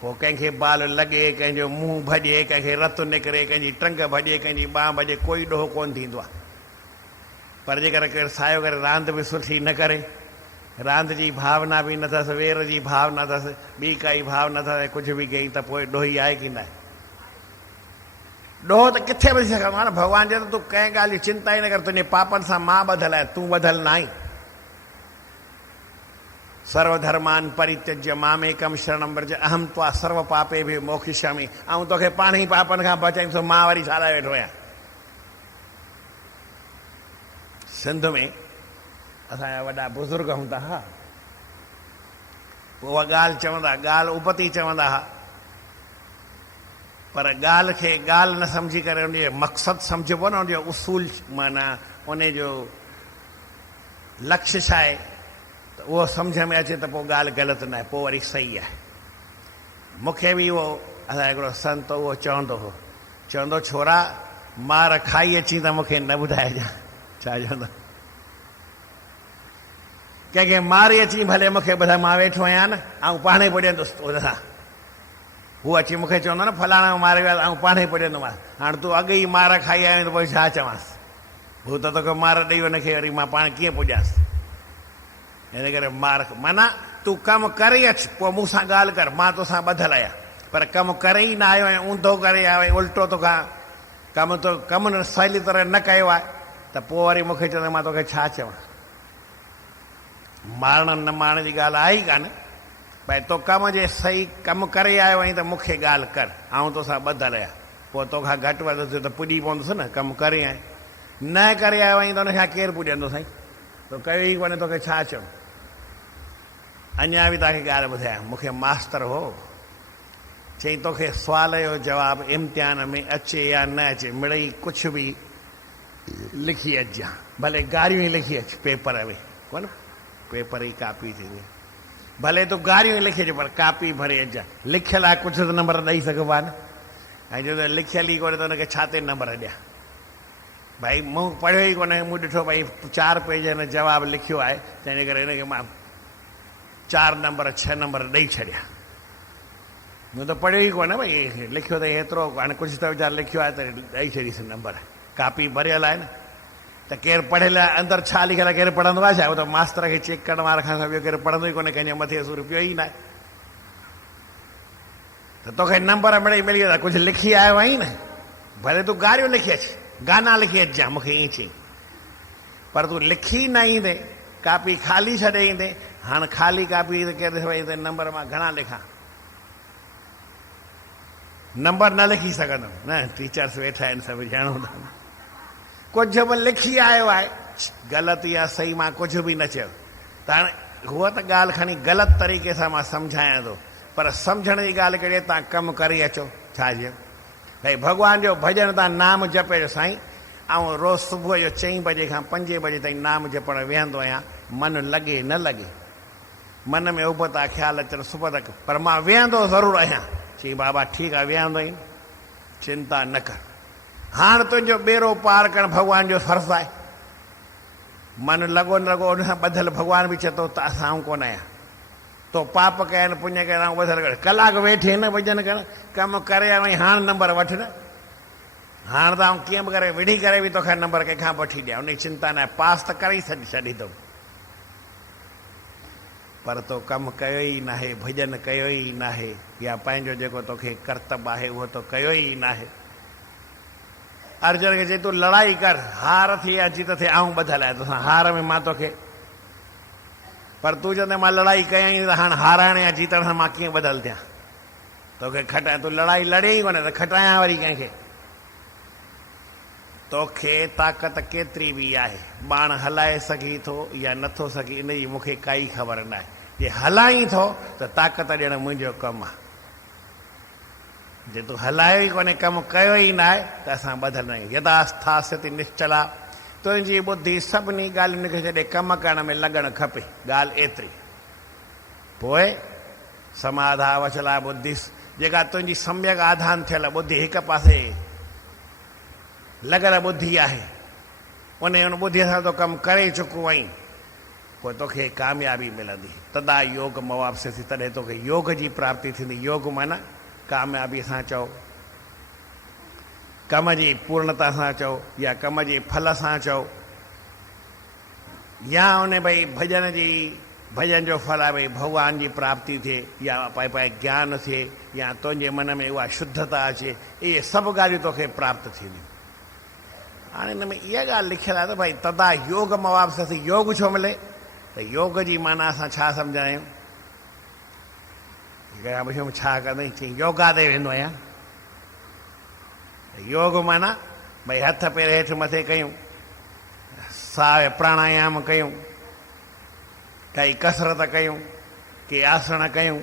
पोइ कंहिंखे बाल लॻे, कंहिंजो मुंहुं भॼे, कंहिंखे रतु निकिरे, कंहिंजी टंग भॼे, कंहिंजी ॿांह भॼे, कोई ॾोह कोन थींदो आहे। पर जेकर केरु सायो करे रांदि बि सुठी न करे, रांदि जी भावना बि न अथसि, वेर जी भावना अथसि, ॿी काई भावना अथसि, कुझु बि कई त पोइ ॾोही आहे की न आहे? ॾोह त किथे बि थी सघंदो आहे न। भॻवानु चए त तूं कंहिं ॻाल्हि जी चिंता ई न कर, तुंहिंजे पापनि सां मां ॿधल आहे, तूं ॿधल न आहीं। सर्वधर्मान परित्यज्य मामेकम शरणम व्रज अहम त्वा सर्व पापे बि मोक्षिष्यामि। ऐं तोखे पाण ई पापनि खां बचाईं, सो मां वरी छा लाइ वेठो आहियां। सिंध में असांजा वॾा बुज़ुर्ग हूंदा हुआ, उहा ॻाल्हि चवंदा, ॻाल्हि उपती चवंदा हुआ, पर ॻाल्हि खे ॻाल्हि न सम्झी करे उनजो मक़सदु सम्झबो न, उनजो उसूल माना उनजो लक्ष्य छा आहे, त उहो सम्झ में अचे त पोइ ॻाल्हि ग़लति न आहे, पोइ वरी सही आहे। मूंखे बि उहो असांजो हिकिड़ो संत उहो चवंदो हो, चवंदो छोरा मार खाई अची त मूंखे न ॿुधाइजांइ। छा चवंदो? कंहिंखे मारी अची भले मूंखे ॿुधाए, मां वेठो आहियां न, ऐं पाण ई पुॼंदुसि उन सां। हू अची मूंखे चवंदो न फलाणा मारे विया, ऐं पाण ई पुॼंदोमांसि। हाणे तूं अॻु ई मार खाई आयो त पोइ छा चवांसि? भूत तोखे मार ॾेई हुनखे वरी मां पाण कीअं पुॼांसि, हिन करे मार। माना तूं कमु करे ई अचु, पोइ मूंसां ॻाल्हि कर, मां तोसां ॿधल आहियां। पर कमु करे ई न आयो ऐं ऊंधो करे आयो, उल्टो तोखां कमु न सवली तरह न कयो आहे, त पोइ वरी मूंखे चवंदो मां तोखे छा चवां। मारण न मारण जी ॻाल्हि आहे ई कान। भई तो कम जे सही कमु करे आयो आहीं त मूंखे ॻाल्हि कर, आऊं तोसां ॿधल आहियां। पोइ तोखां घटि वधि थियो त पुॼी पवंदुसि न, कमु करे आहीं। न करे आयो आहीं त हुनखां केरु पुॼंदो साईं, तो कयो ई कोन्हे, तोखे छा चऊं। अञा बि तव्हांखे ॻाल्हि ॿुधायां, मूंखे मास्तर हो, चई तोखे सुवाल जो जवाबु इम्तिहान में अचे या न अचे, मिड़ई कुझु बि लिखी अचिजांइ, भले गारियूं ई लिखी अचु पेपर में, कोन पेपर जी कापी थींदी, भले तूं गारियूं ई लिखी अचु पर कापी भरे अचिजांइ। लिखियलु आहे कुझु त नंबर ॾेई सघिबो आहे न, ऐं जो त लिखियलु ई कोन्हे त हुनखे छा ते नंबर ॾियां। भाई मूं पढ़ियो ई कोन्हे, मूं ॾिठो भई 4 पेज हिन जवाबु लिखियो आहे, तंहिंजे करे हिनखे मां 4 नंबर 6 नंबर ॾेई छॾिया। मूं त पढ़ियो ई कोन्हे, भई लिखियो त एतिरो, हाणे कुझु त वीचारु लिखियो आहे त ॾेई छॾीसि नंबर। कापी भरियल आहे न, त केरु पढ़ियल आहे, अंदरि छा लिखियलु आहे केरु पढ़ंदो आहे छा? उहो त मास्तर खे चेक करण वारे खां ॿियो केरु पढ़ंदो ई कोन्हे, कंहिंजे मथे सूर पियो ई न आहे। त तोखे नंबर मिड़ई मिली वियो, कुझु लिखी आयो आहीं न, भले तूं गारियूं लिखी अचु, गाना लिखी अचिजांइ, मूंखे ईअं चई। पर तूं लिखी न ईंदे, कापी ख़ाली छॾे ईंदे, हाणे ख़ाली कापी त केरु भई त नंबर मां घणा लिखां, नंबर न लिखी सघंदुमि न। टीचर्स वेठा आहिनि सभु, ॼाणो था। कुझु बि लिखी आयो आहे, ग़लति या सही मां कुझु बि न चयो, त हाणे हूअ त ॻाल्हि खणी ग़लति तरीक़े सां मां सम्झायां थो, पर सम्झण जी ॻाल्हि कहिड़ी, तव्हां कमु करे अचो। छा चयो भई भॻवान जो भॼन तव्हां नाम जपियो साईं, ऐं रोज़ु सुबुह जो 4 बजे खां 5 बजे ताईं नाम जपण वेहंदो आहियां, मन लॻे न लॻे, मन में उबता ख़्याल अचनि सुबुह तक, पर मां वेहंदो ज़रूरु आहियां। चई बाबा ठीकु आहे, वेहंदो ई, चिंता न कर, हाणे तुंहिंजो ॿेड़ो पार करणु भॻवान जो फर्ज़ु आहे। मन लॻो न लॻो हुन सां ॿधल भॻवान बि चए थो त असां कोन आहियां, तो पाप कया आहिनि पुञ कया आहिनि, ॿधल कर। कलाकु वेठे न भॼन करणु, कमु करे आयो आहीं, हाणे नंबर वठि न, हाणे त आउं कीअं बि करे विढ़ी करे बि तोखां नंबर कंहिंखां वठी ॾियां, उनजी चिंता न आहे, पास त करे ई छॾींदुमि। पर तो कमु कयो ई न आहे, भॼन कयो ई न आहे, या पंहिंजो जेको तोखे कर्तव्य आहे उहो तो कयो ई न आहे। अर्जुन खे चई तूं लड़ाई कर, हार थी या जीत थिए, आऊं ॿधल आहियां तोसां, हार में मां तोखे, पर तूं चवंदे मां लड़ाई कयां त हाणे हाराइण या जीतण सां मां कीअं ॿधल थियां, तोखे खटायां, तूं लड़ाई लड़े ई कोन्हे त खटायां वरी कंहिंखे। तोखे ताक़त केतिरी बि आहे, बाण हलाए सघी थो या नथो सघी, इन जी मूंखे काई ख़बर न आहे। जे हलाई थो त ताक़त ॾियणु मुंहिंजो कमु आहे, जे तूं हलायो ई कोन्हे, कमु कयो ई न आहे, त असां ॿधल न आहियूं। यदा स्थास्यति निश्चला, तुंहिंजी ॿुधी सभिनी ॻाल्हियुनि खे छॾे कमु करण में लॻणु खपे, ॻाल्हि एतिरी। पोइ समाधा वचला ॿुधिस, जेका तुंहिंजी सम्यक आधान थियल ॿुधी हिकु पासे लॻल ॿुधी आहे, उन ॿुधीअ सां तो कमु करे चुको आहीं, पोइ तोखे कामयाबी मिलंदी। तदा योग मवापसी, तॾहिं तोखे योग जी प्राप्ति थींदी। योग माना कामयाबी सां चओ, कम जी पूर्णता सां चओ, या कम जे फल सां चओ, या उन भई भॼन जो फल आहे भई भॻवान जी प्राप्ति थिए, या पाए ज्ञान थिए, या तुंहिंजे मन में उहा शुद्धता अचे, इहे सभु ॻाल्हियूं तोखे प्राप्त थींदियूं। हाणे हिन में इहा ॻाल्हि लिखियलु आहे त भई तदा योग मवापसी, योग छो मिले, त योग जी माना असां छा सम्झंदा आहियूं। पुछियो छा कंदई, चई योगा ते वेंदो आहियां। योग माना भई हथ पेर हेठि मथे कयूं, साह प्राणायाम कयूं, काई कसरत कयूं, के आसन कयूं,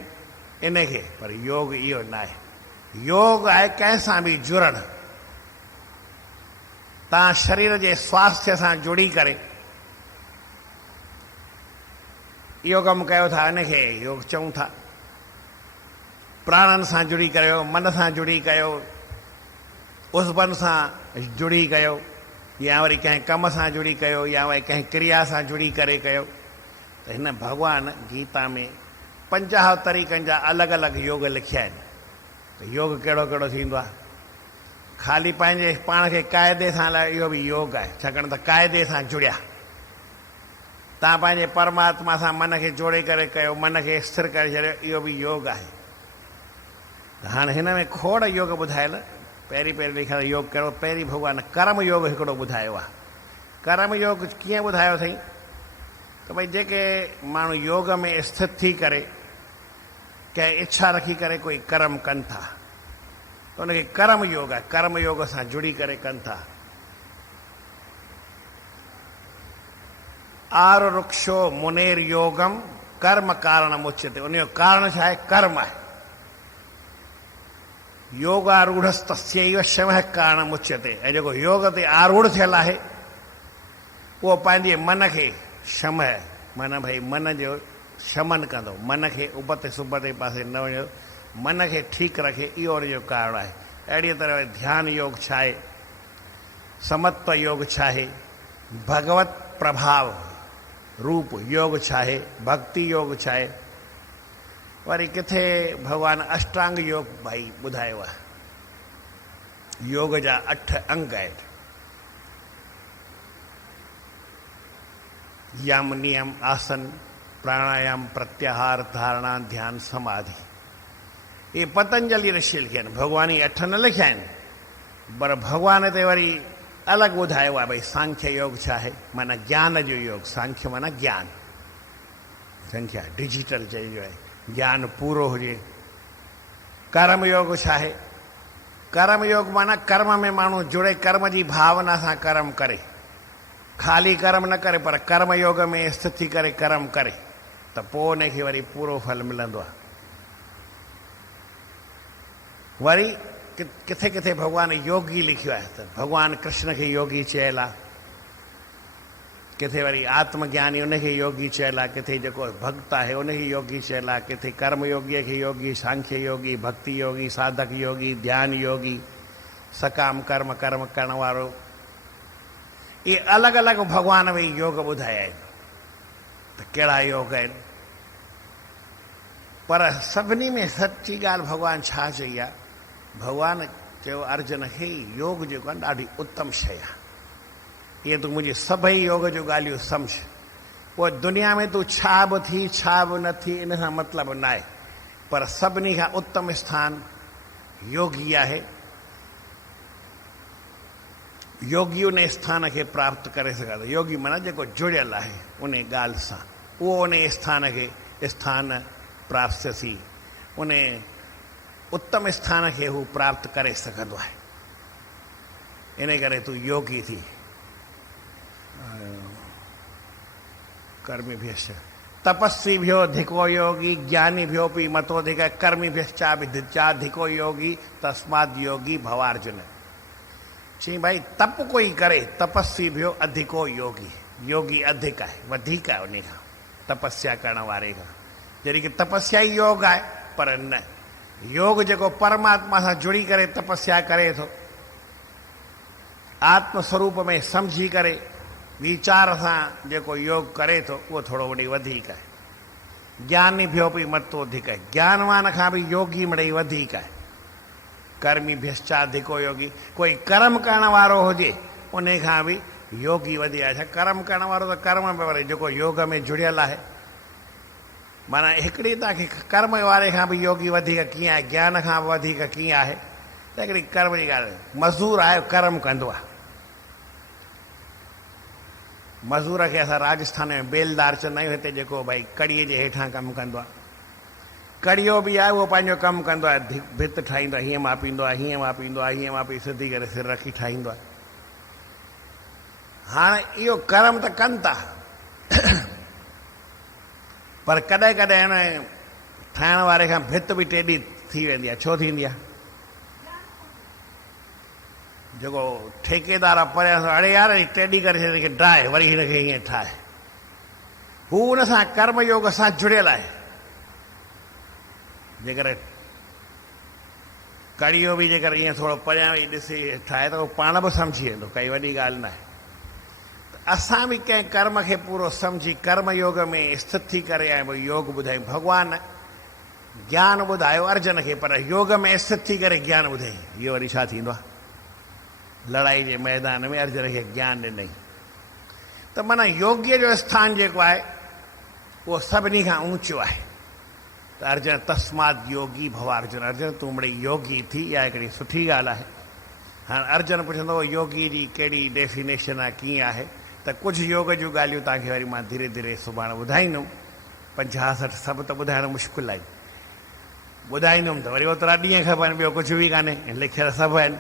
इनखे। पर योग इहो न आहे। योग आहे कंहिंसां बि जुड़णु, तव्हां शरीर जे स्वास्थ्य सां जुड़ी करे इहो कमु कयो था, इनखे योग चऊं था। प्राणनि सां जुड़ी कयो, मन सां जुड़ी कयो, उज़बन सां जुड़ी कयो, या वरी कंहिं कम सां जुड़ी कयो, या वरी कंहिं क्रिया सां जुड़ी करे कयो। त हिन भॻवान गीता में 50 तरीक़नि जा अलॻि अलॻि योग लिखिया आहिनि। त योग कहिड़ो कहिड़ो थींदो आहे, ख़ाली पंहिंजे पाण खे क़ाइदे सां हलायो इहो बि योग आहे, छाकाणि त क़ाइदे सां जुड़िया। तव्हां पंहिंजे परमात्मा सां मन खे जोड़े करे कयो, मन खे स्थिर करे छॾियो, इहो बि योग आहे। हाणे हिन में खोड़ योग ॿुधायल। पहिरीं लिखियल योग कहिड़ो? पहिरीं भॻवान कर्म योग हिकिड़ो ॿुधायो आहे। कर्म योग कीअं ॿुधायो अथई त भई जेके माण्हू योग में स्थित थी करे कंहिं इच्छा रखी करे कोई कर्म कनि था त उनखे कर्म योग आहे। कर्म योग सां जुड़ी करे कनि था। आरुरुक्षो मुनेर योगम कर्म कारणम उच्यते। उनजो कारण छा आहे? कर्म आहे। योगारूढ़स्तस्यैव शमः कारणम उच्यते। ऐं जेको योग ते आरूढ़ थियल आहे उहो पंहिंजे मन खे शमः, मन भई मन जो शमन कंदो, मन खे उबते सुबते पासे न वञो, मन खे ठीकु रखे, इहो उनजो कारण आहे। अहिड़ीअ तरह ध्यान योग छा आहे, समत्व योग छा आहे, भगवत प्रभाव रूप योग छा आहे, भक्ति योग छा आहे। वरी किथे भगवान अष्टांग योग भाई ॿुधायो आहे। योग जा 8 अंग आहिनि। यम नियम आसन प्राणायाम प्रत्याहार धारणा ध्यान समाधि। ये पतंजलि ऋषि लिखिया आहिनि। भगवान ई 8 न लिखिया आहिनि, पर भगवान ते वरी अलॻि ॿुधायो आहे। भई सांख्य योग छा आहे, माना ज्ञान जो योग। सांख्य माना ज्ञान, संख्या डिजिटल चइजो आहे, ज्ञान पूरो हुजे। कर्म योग छा आहे? कर्म योग माना कर्म में माण्हू जुड़े, कर्म जी भावना सां कर्म करे, ख़ाली कर्म न करे पर कर्म योग में स्थित थी करे कर्म करे त पोइ उनखे वरी पूरो फल मिलंदो आहे। वरी किथे किथे भगवान योगी लिखियो आहे त भगवान कृष्ण खे योगी चयल आहे, किथे वरी आत्मज्ञानी उनखे योगी चयल आहे, किथे जेको भक्त आहे उनखे योगी चयल आहे, किथे कर्म योगीअ खे योगी, सांख्य योगी, भक्ति योगी, साधक योगी, ध्यान योगी, सकाम कर्म करण वारो। ये अलॻि अलॻि भगवान में योग ॿुधाया आहिनि त कहिड़ा योग आहिनि। पर सभिनी में सची ॻाल्हि भगवान छा चई आहे? भगवान चयो अर्जुन खे योग जेको आहे ॾाढी उत्तम शइ आहे। इहे तूं मुंहिंजी सभई योग जो ॻाल्हियूं सम्झ। पोइ दुनिया में तूं छा बि थी छा बि न थी इन सां मतिलबु न आहे, पर सभिनी खां उत्तम स्थान योगी आहे। योगी उन स्थान खे प्राप्त करे सघे थो। योगी माना जेको जुड़ियल आहे उन ॻाल्हि सां, उहो उन स्थान खे स्थान प्राप्त थी, उन उत्तम स्थान खे हू प्राप्त करे सघंदो आहे। इन करे तूं योगी थी। कर्मिभ्यश्च तपस्वीभ्यो धिको योगी ज्ञानीभ्योऽपि मतोऽधिक कर्मिभ्यश्चाधिको योगी तस्माद् योगी भवार्जुन। चई भाई तप कोई करे तपस्वीभ्यो अधिको योगी। योगी अधिक आहे, वधीक आहे उन खां, तपस्या करण वारे खां। जॾहिं की तपस्या ई योग आहे, पर न, योग जेको परमात्मा सां जुड़ी करे तपस्या करे थो, आत्मस्वरूप में सम्झी करे वीचार सां जेको योग करे थो, उहो थोरो वॾी वधीक आहे। ज्ञानी भ्यो बि मतो वधीक आहे, ज्ञानवान खां बि योगी मिड़ई वधीक आहे। कर्मी भ्यश्चाधिको योगी, कोई कर्म करण वारो हुजे उन खां बि योगी वधी आहे। छा कर्म करण वारो त कर्म में वरे जेको योग में जुड़ियल आहे, माना हिकिड़ी तव्हांखे कर्म वारे खां बि योगी वधीक कीअं आहे, ज्ञान खां बि वधीक कीअं आहे, त हिकिड़ी कर्म जी ॻाल्हि। मज़दूर आहे, कर्म कंदो आहे। मज़दूर खे असां राजस्थान में बेलदार चवंदा आहियूं। हिते जेको भई कड़ीअ जे हेठां कमु कंदो आहे, कड़ियो बि आहे, उहो पंहिंजो कमु कंदो आहे। भित ठाहींदो आहे, हीअं मापींदो आहे, हीअं मापींदो आहे, हीअं मापी सिधी करे सिर रखी ठाहींदो आहे। हाणे इहो कर्म त कनि था, पर कॾहिं कॾहिं हिन ठाहिण वारे खां भित बि टेढ़ी थी वेंदी आहे। छो थींदी आहे? जेको ठेकेदार आहे परियां सां, अड़े यार टेढ़ी करे छॾे खे ड्राए, वरी हिनखे हीअं ठाहे। हू हुन सां कर्म योग सां जुड़ियल आहे। जेकर कड़ियो बि जेकर ईअं थोरो परियां वेही ॾिसी ठाहे त उहो पाण बि सम्झी वेंदो, काई वॾी ॻाल्हि न आहे। असां बि कंहिं कर्म खे पूरो सम्झी कर्म योग में स्थित थी करे ऐं योग ॿुधायूं। भॻवान ज्ञान ॿुधायो अर्जुन खे, पर योग में स्थित थी करे ज्ञान ॿुधाई। इहो वरी छा थींदो आहे? लड़ाई जे मैदान में अर्जुन खे ज्ञान ॾिनई। त माना योगीअ जो स्थान जेको आहे उहो सभिनी खां ऊचो आहे। त अर्जुन तस्मात योगी भव अर्जुन, अर्जुन तूं मिड़ई योगी थी, इहा हिकिड़ी सुठी ॻाल्हि आहे। हाणे अर्जुन पुछंदो योगी जी कहिड़ी डेफिनेशन आहे, कीअं आहे? त कुझु योग जूं ॻाल्हियूं तव्हांखे वरी मां धीरे धीरे सुभाणे ॿुधाईंदुमि। 50-60 सभु त ॿुधाइण मुश्किल आहे, ॿुधाईंदुमि त वरी ओतिरा ॾींहं खपनि, ॿियो कुझु बि कान्हे, लिखियल सभु आहिनि।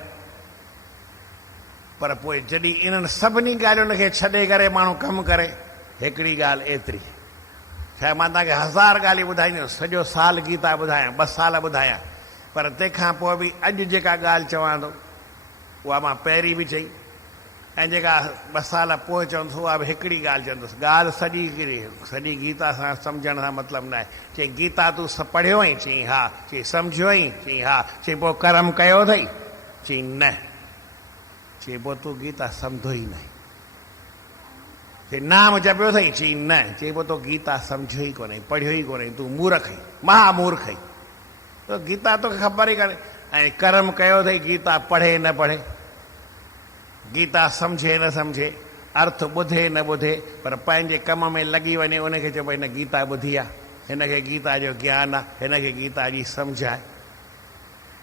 पर पोइ जॾहिं इन्हनि सभिनी ॻाल्हियुनि खे छॾे करे माण्हू कमु करे, हिकिड़ी ॻाल्हि एतिरी, छाहे मां तव्हांखे 1000 ॻाल्हियूं ॿुधाईंदुमि, सॼो साल गीता ॿुधायां, 2 साल ॿुधायां, पर तंहिंखां पोइ बि अॼु जेका ॻाल्हि चवां थो उहा मां पहिरीं बि चई, ऐं जेका 2 साल पोइ चवंदुसि उहा बि हिकिड़ी ॻाल्हि चवंदुसि। ॻाल्हि सॼी गीता सां सम्झण सां मतिलबु न आहे। चई गीता तूं पढ़ियो आहीं? चई हा। चई सम्झियो आहीं? चई हा। चई पोइ कर्म कयो अथई? चई न। चई पोइ तूं गीता सम्झो ई न। चई नाम जपियो अथई? चई न। चई पोइ तूं गीता सम्झियो ई कोन्हे, पढ़ियो ई कोन्हे, तूं मूर्ख आहीं, महामूर्ख आहीं। त गीता तोखे ख़बर ई कान्हे। ऐं कर्म कयो अथई, गीता पढ़े न पढ़े, गीता सम्झे न सम्झे, अर्थ ॿुधे न ॿुधे, पर पंहिंजे कम में लॻी वञे, उनखे चइबो हिन गीता ॿुधी आहे, हिनखे गीता जो ज्ञान आहे, हिनखे गीता जी सम्झ आहे।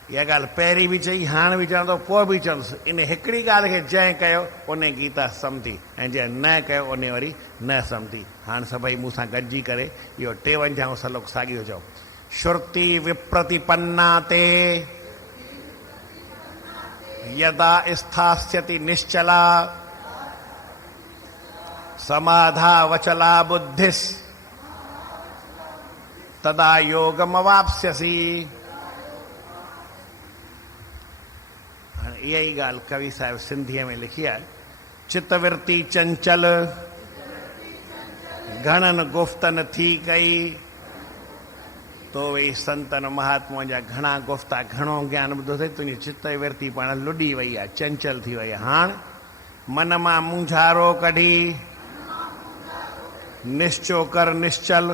इहा ॻाल्हि पहिरीं बि चई, हाणे बि चवंदो, पोइ बि चवंदुसि। इन हिकिड़ी ॻाल्हि खे जंहिं कयो उन गीता सम्झी, ऐं जंहिं न कयो उन वरी न सम्झी। हाणे सभई मूंसां गॾिजी करे इहो 53 श्लोक साॻियो चओ। श्रुति विप्रतिपन्ना ते यदा स्थास्यति निश्चला समाधा वचला बुद्धिस तदा योगमवाप्स्यसि। इहा ई ॻाल्हि कवि साहिब सिंधीअ में लिखी आहे। चितवृत्ति चंचल घणनि गुफ़्तन थी कई, तो वही संतन महात्मा जा घणा गुफ़्ता, घणो ज्ञान ॿुधो अथई, तुंहिंजी चित वृत्ति पाण लुॾी वई आहे, चंचल थी वई आहे। हाणे मन मां मुंझारो कढी निश्चो कर निश्चल,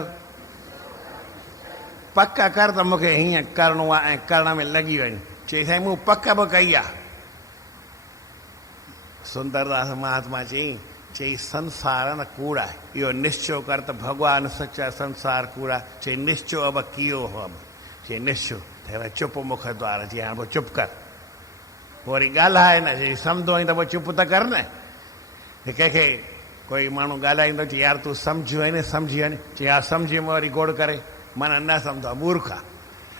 पक कर त मूंखे हीअं करिणो आहे ऐं करण में लॻी वञ। चई साईं मूं पक बि कई आहे। सुंदरदास महात्मा चई संसार न कूड़ आहे, इहो निश्चो कर त भॻवानु सचा, संसार कूड़ा। चई निश्चो अब कियो हो अब। चई निश्चो त चुप मुख द्वार। चई हाणे पोइ चुप कर, पोइ वरी ॻाल्हाए न। चई सम्झो आई त पोइ चुप त कर न। कंहिंखे कोई माण्हू ॻाल्हाईंदो, चई यार तूं सम्झियो आहे न, सम्झी वञ। चई हा सम्झी में वरी गोड़ करे, माना न सम्झो मूर्ख आहे।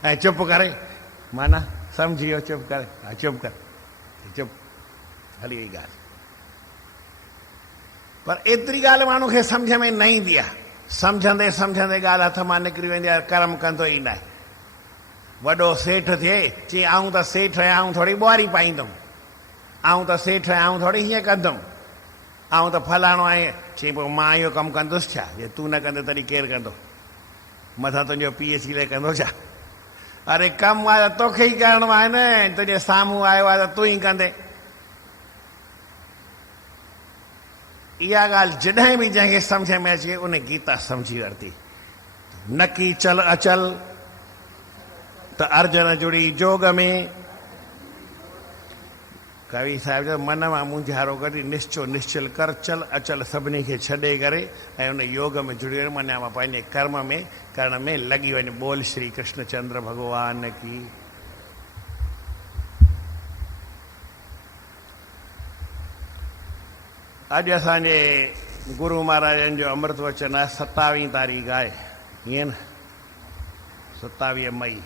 ऐं चुप करे माना सम्झी वियो, चुप करे, हा चुप कर, चुप, हली वई ॻाल्हि। पर एतिरी ॻाल्हि माण्हू खे सम्झ में न ईंदी आहे। सम्झंदे सम्झंदे ॻाल्हि हथ मां निकिरी वेंदी आहे, कर्म कंदो ई न आहे। वॾो सेठ थिए, चई आऊं त सेठ आहियां, आऊं थोरी ॿुहारी पाईंदुमि, आऊं त सेठ आहियां, आऊं थोरी हीअं कंदुमि, आऊं त फलाणो आहियां। चई पोइ मां इहो कमु कंदुसि छा? जे तूं न कंदे तॾहिं केरु कंदो? मथां तुंहिंजो PhD लाइ कंदो छा? अरे कमु आहे त तोखे ई करिणो आहे न, तुंहिंजे साम्हूं आयो आहे त तूं ई कंदे। इहा ॻाल्हि जॾहिं बि जंहिंखे सम्झ में अचे उन गीता सम्झी वरिती। न की चल अचल त अर्जुन जुड़ी जोग में। कवि साहिब जो मन मां मुंझारो कढी निश्चो निश्चल कर, चल अचल सभिनी खे छॾे करे ऐं उन योग में जुड़ी वञ, माना मां पंहिंजे कर्म में करण में लॻी वञ। बोल श्री कृष्णचंद्र भॻवान की। अॼु असांजे गुरु महाराजनि जो अमृत वचन आहे 27 तारीख़ आहे, ईअं न, 27 मई।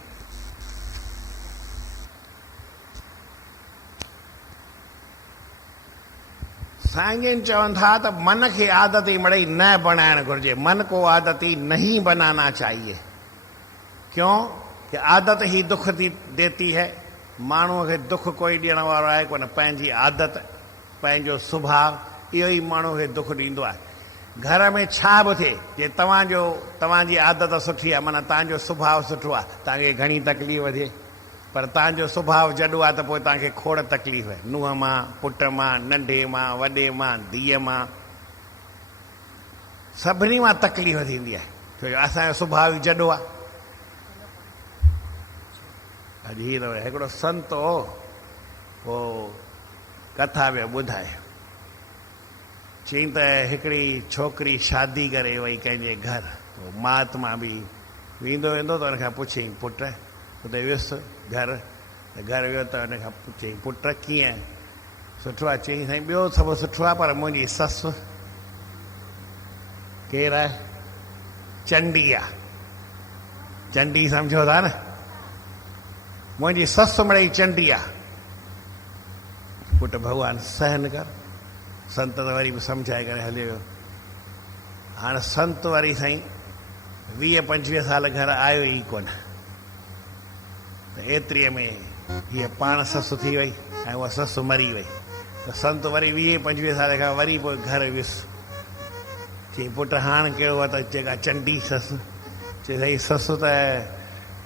साईं जन चवनि था त मन खे आदती मिड़ई न बनाइण घुरिजे। मन को आदती नहीं बनाना चाहिए। क्यों? कि आदत ही दुख देती है। माण्हूअ खे दुख कोई ॾियण वारो आहे कोन, पंहिंजी आदत, पंहिंजो सुभाउ, इहो ई माण्हूअ खे दुख ॾींदो आहे। घर में छा बि थिए, जे तव्हांजी आदत सुठी आहे, माना तव्हांजो सुभाउ सुठो आहे, तव्हांखे घणी तकलीफ़ थिए, पर तव्हांजो सुभाउ जॾो आहे त पोइ तव्हांखे खोड़ तकलीफ़ आहे। नुंहं मां, पुट मां, नंढे मां, वॾे मां, धीअ मां, सभिनी मां तकलीफ़ थींदी आहे, छो जो असांजो सुभाउ जॾो आहे। अॼु हीअ हिकिड़ो संत हो, कथा वियो ॿुधाए, चई त हिकिड़ी छोकिरी शादी करे वई कंहिंजे घर, महात्मा बि वेंदो वेंदो त हुनखां पुछई पुट, हुते वियुसि घर, त घर वियो त हुनखां पुछई पुट कीअं, सुठो आहे? चई साईं ॿियो सभु सुठो आहे, पर मुंहिंजी ससु केरु आहे? चंडी आहे। चंडी सम्झो था न, मुंहिंजी ससु मिड़ई चंडी आहे। पुट भॻवानु सहन कर। संत त वरी बि सम्झाए करे हली वियो। हाणे संत वरी साईं 20-25 साल घर आयो ई कोन, त एतिरीअ में हीअ पाण ससु थी वई ऐं उहा ससु मरी वई। त संत वरी 20-25 साल खां वरी पोइ घर वियुसि। चई पुट हाणे कहिड़ो आहे? त जेका चंडी ससु। चई साईं ससु त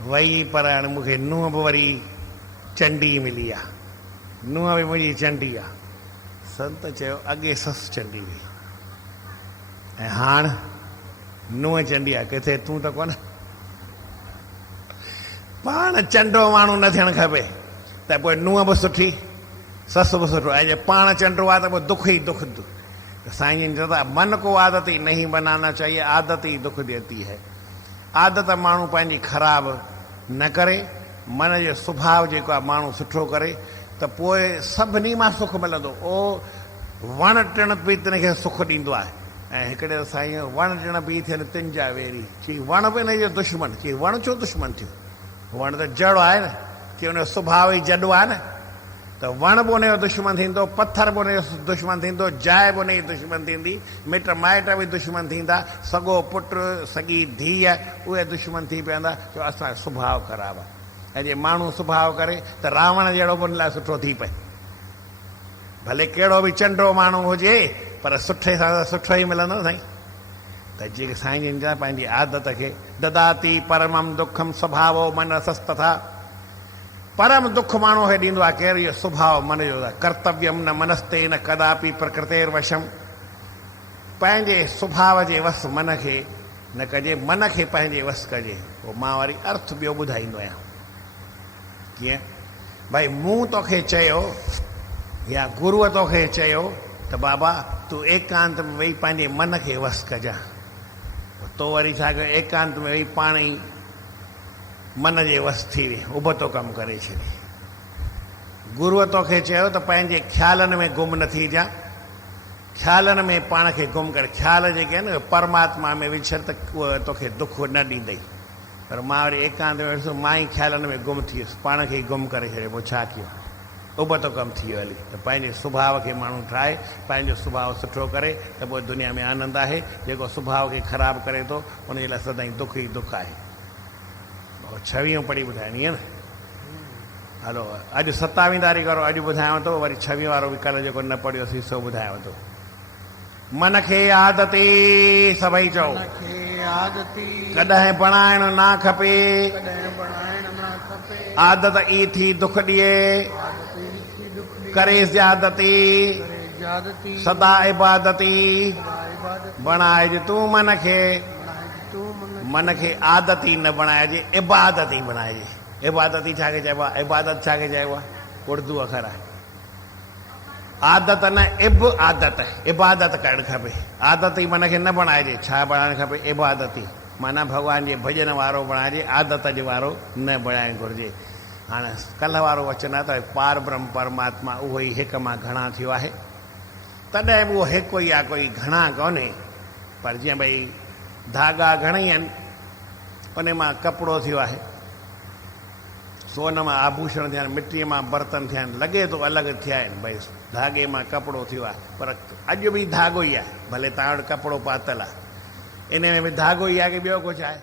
वई, पर हाणे मूंखे नुंहुं बि वरी चंडी मिली आहे, नुंहुं बि मुंहिंजी चंडी आहे। संत चयो अॻे ससु चंडी हुई ऐं हाणे नुंहुं चंडी आहे, किथे तूं त कोन। पाण चंडो माण्हू न थियणु खपे त पोइ नुंहुं बि सुठी, ससु बि सुठो। ऐं जे पाण चंडो आहे त पोइ दुख ई दुख। साईं जन चवंदा मन को आदत ही नहीं बनाना चाहिए, आदत ही दुख देती है। आदत माण्हू पंहिंजी ख़राब न करे, मन जो सुभाउ जेको आहे माण्हू सुठो करे, त पोइ सभिनी मां सुख मिलंदो। ओ वण टिण बि तिनखे सुख ॾींदो आहे। ऐं हिकिड़े साईं वण टिण बि थियनि तिन जा वेरी। चई वण बि हिनजो दुश्मन। चई वण छो दुश्मन थियो? वण त जड़ आहे न, चई हुनजो सुभाउ ई जॾो आहे न, त वण बि हुनजो दुश्मन थींदो, पथर बि हुनजो दुश्मन थींदो, जाइ बि हुनजी दुश्मन थींदी, मिट माइट बि दुश्मन थींदा, सॻो पुटु सॻी धीअ उहे दुश्मन थी पवंदा। छो असांजो सुभाउ ख़राबु आहे। ऐं जे माण्हू सुभाउ करे त रावण जहिड़ो बि हुन लाइ सुठो थी पए। भले कहिड़ो बि चंडो माण्हू हुजे, पर सुठे सां त सुठो ई मिलंदो साईं। त जेके साईं जन जा पंहिंजी आदत खे ददाती परमम दुखम स्वभावो मन सस्तथा। परम दुख माण्हू खे ॾींदो आहे केरु? इहो सुभाउ मन जो आहे। कर्तव्यम न मनस्ते न कदापि प्रकृतेर वशम। पंहिंजे सुभाउ जे वस मन खे न कजे, मन खे पंहिंजे वस कजे। पोइ मां वरी अर्थ ॿियो ॿुधाईंदो आहियां। कीअं? भई मूं तोखे चयो या गुरूअ तोखे चयो त बाबा तूं एकांत में वेही पंहिंजे मन खे वस कजां, तो वरी छा कयो? एकांत में वेही पाण ई मन जे वस थी वे, उबतो कमु करे छॾे। गुरूअ तोखे चयो त पंहिंजे ख़्यालनि में गुम न थी जा, ख़्यालनि में पाण खे गुम करे। ख़्याल जेके आहिनि परमात्मा में विछड़ त उहा तोखे दुख न ॾींदई। पर मां वरी एकांत में ॾिसो, मां ई ख़्यालनि में गुम थी वियुसि, पाण खे ई गुम करे छॾियो। पोइ छा कयो? उबतो कमु थी वियो हली। त पंहिंजे सुभाउ खे माण्हू ठाहे, पंहिंजो सुभाउ सुठो करे, त पोइ दुनिया में आनंद आहे। जेको सुभाउ खे ख़राबु करे थो उनजे लाइ सदाईं दुख ई दुख आहे। 26 पढ़ी ॿुधाइणी आहे न। हलो अॼु 27 तारीख़ वारो अॼु ॿुधायांव थो, वरी 26 वारो बि कल्ह जेको न पढ़ियोसीं सो ॿुधायांव थो। मन खे आदती, सभई चओ कॾहिं बणाइण न खपे। आदत ई थी दुख ॾिए, करे ज्यादती सदा इबादती। बणाइजे तूं मन खे, मन खे आदती न बणाइजे, इबादती बणाइजे। इबादती छाखे चइबो आहे? इबादत छाखे चइबो आहे? उर्दू अखर आहे। आदत न आदत, इबादत करणु खपे। आदती मन खे न बणाइजे। छा बणाइणु खपे? इबादती, माना भॻवान जे भॼन वारो बणाइजे, आदत जे वारो न बणाइणु घुरिजे। हाणे कल्ह वारो वचन आहे त पार ब्रह्म परमात्मा उहो ई हिक मां घणा थियो आहे। तॾहिं बि उहो हिकु ई आहे, कोई घणा कोन्हे। पर जीअं भई धागा घणेई आहिनि, उन मां कपिड़ो थियो आहे, सोन मां आभूषण थिया आहिनि, मिटीअ मां बर्तन थिया आहिनि, लॻे थो अलॻि थिया आहिनि। भई धागे मां कपिड़ो थियो आहे, पर अॼु बि धागो ई आहे। भले तव्हां वटि कपिड़ो पातल आहे, इन में बि धागो ई आहे कि ॿियो कुझु आहे?